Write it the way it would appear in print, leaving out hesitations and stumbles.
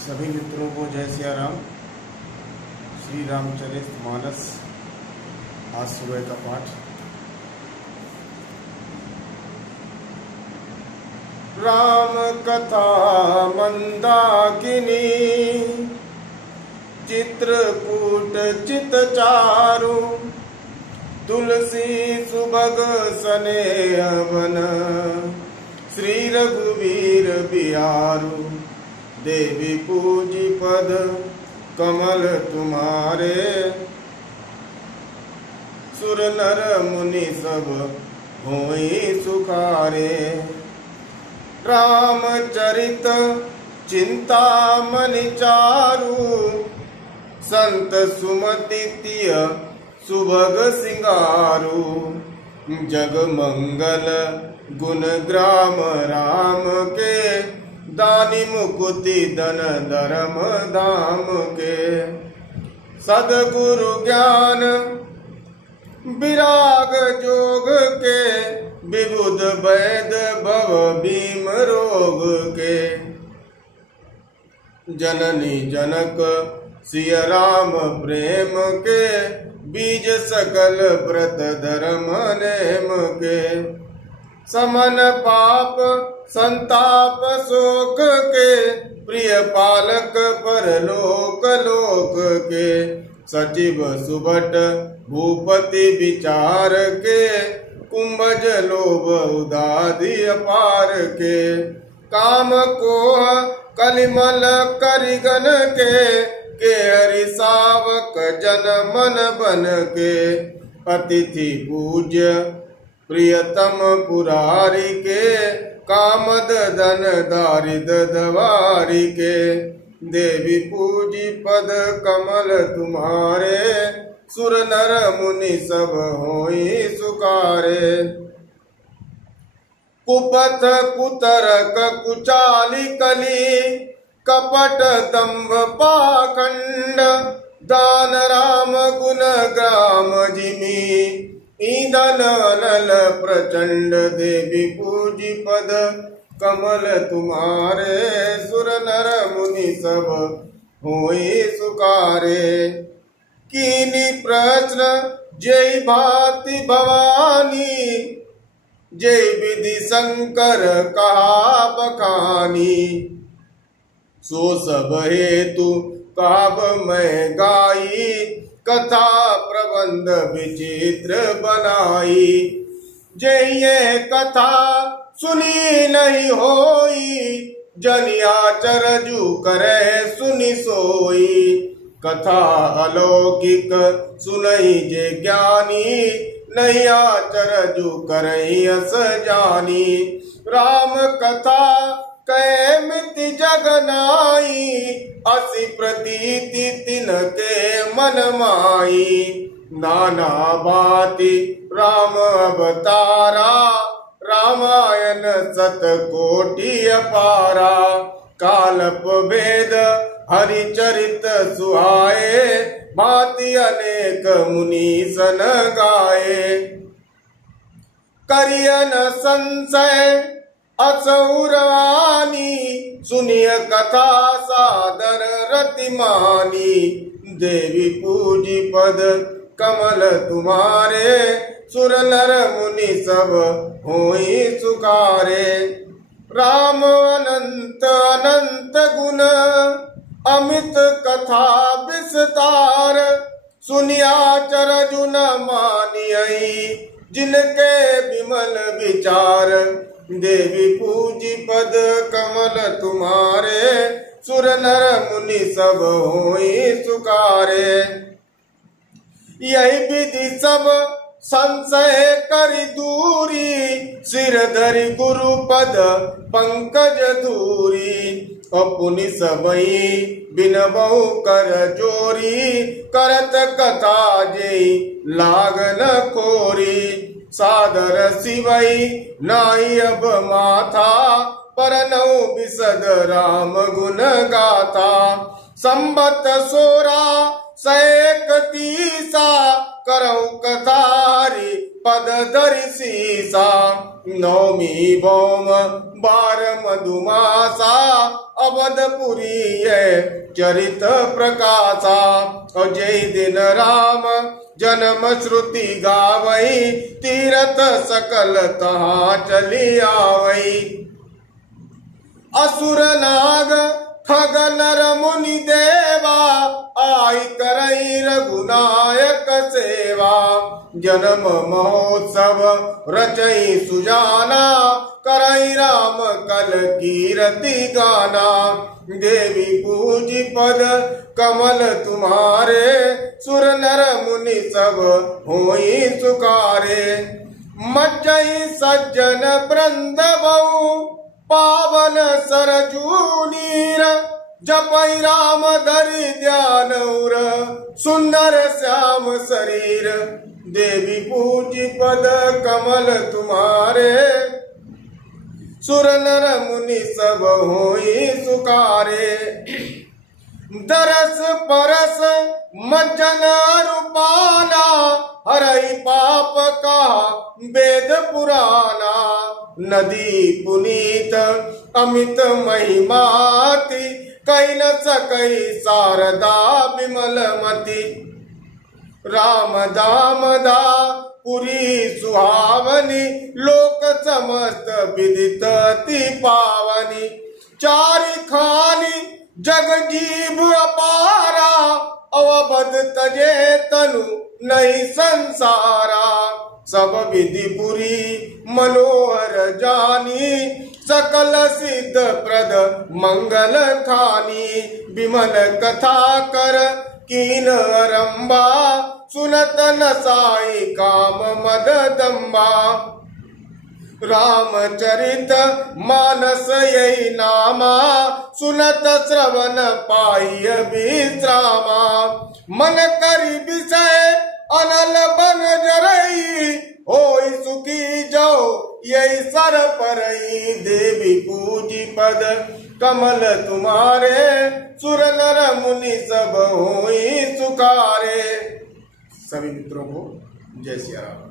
सभी मित्रों को जय सिया राम। श्री रामचरित मानस आज सुबह का पाठ। राम कथा मंदाकिनी चित्रकूट चित चारु तुलसी सुभग सनेह वन श्री रघुवीर बिहारू देवी पूजी पद कमल तुम्हारे सुर नर मुनि सब होई सुखारे। रामचरित चिंतामणि चारु संत सुमति तिय सुभग सिंगारू जग मंगल गुण ग्राम राम के दानी मुकुति धन धर्म धाम के। सदगुरु ज्ञान विराग जोग के विबुध वैद भव भीम रोग के। जननी जनक सिय राम प्रेम के बीज सकल व्रत धर्म नेम के। समन पाप संताप शोक के प्रिय पालक परलोक लोक के। सचिव सुभट भूपति विचार के कुंभज लोभ उदाधि अपार के। काम कोह कलिमल करिगन के हरि सावक जन मन बन के। अतिथि पूज्य प्रियतम पुरारी के कामद धन दारिद दवारी के। देवी पूजी पद कमल तुम्हारे सुर नर मुनि सब होई सुखारे। कुपथ कुतरक कुचाली कली कपट दंभ पाखंड दान राम गुण ग्राम जिमी ईंधन अनल प्रचंड। देवी पूजी पद कमल तुम्हारे सुर नर मुनि सब होई सुखारे। कीनी प्रश्न जय भाति भवानी जय विधि शंकर कहा बखानी। सो सब हेतु काब मैं गाई कथा प्रबंध विचित्र बनाई। जय ये कथा सुनी नहीं होई जनिया चरजू करे सुनी सोई। कथा अलौकिक सुनई जे ज्ञानी नहीं आचरजु करई अस जानी। राम कथा कै मिति जगनाई असी प्रतीति तिनके मन माई। नाना भांति राम अवतारा रामायण सत कोटि अपारा। कालप भेद हरिचरित सुहाए भांति अनेक मुनि सन गाए। करियन संशय असुरानी सुनिय कथा सादर रतिमानी। देवी पूजी पद कमल तुम्हारे सुर नर मुनि सब होई सुखारे। राम अनंत अनंत गुण अमित कथा विस्तार सुनिया चरजु न मानियई जिनके विमल विचार। देवी पूजी पद कमल तुम्हारे सुर नर मुनि सब होई सुखारे। यही विधि सब संशय करि दूरी सिर धरि गुरु पद पंकज धूरी। अपुनि सबई बिनबहु कर जोरी करत कथा जेई लागन खोरी। सादर सिवई नाई अब माथा परनौ बिसद राम गुण गाथा। संबत सोरा सैकतीसा करौ कथारी पद धरि सीसा। नवमी भौम 12 मधुमासा अवधपुरी चरित प्रकाशा। जय दिन राम जन्म श्रुति गावई तीरथ सकल तहाँ चली आवई। असुर नाग खग नर मुनि देवा आई करई रघुनायक सेवा। जन्म महोत्सव रचई सुजाना करई राम कल कीरति गाना। देवी पूजी पद कमल तुम्हारे सुर नर मुनि सब होई सुकारे। मज्जई सज्जन वृंद बहु पावन सरजू नीर। जपई राम धरि ध्यान उर सुंदर श्याम शरीर। देवी पूजी पद कमल तुम्हारे सुर नर मुनि सब होई सुकारे। दरस परस मज्जन रूपाना हरई पाप का वेद पुराना। नदी पुनीत अमित महिमाति कई न सकई शारदा विमलमति। राम दाम दा पुरी सुहावनी लोक समस्त विदित ति पावनी। चारि खानी जग जीव अपारा अवबद तजे तनु नहीं संसारा। सब विधि पुरी मनोहर जानी सकल सिद्ध प्रद मंगल खानी। विमल कथा कर कीन अरंबा सुनत नसाई काम मद दम्बा। रामचरित मानस यही नामा सुनत श्रवण पाई विश्रामा। मन करी विषय अनल बन जरई होई सुखी जाओ यही सर परई। देवी पूजी पद कमल तुम्हारे सुर नर मुनि सब होई सुकारे। सभी मित्रों को जय सिया राम।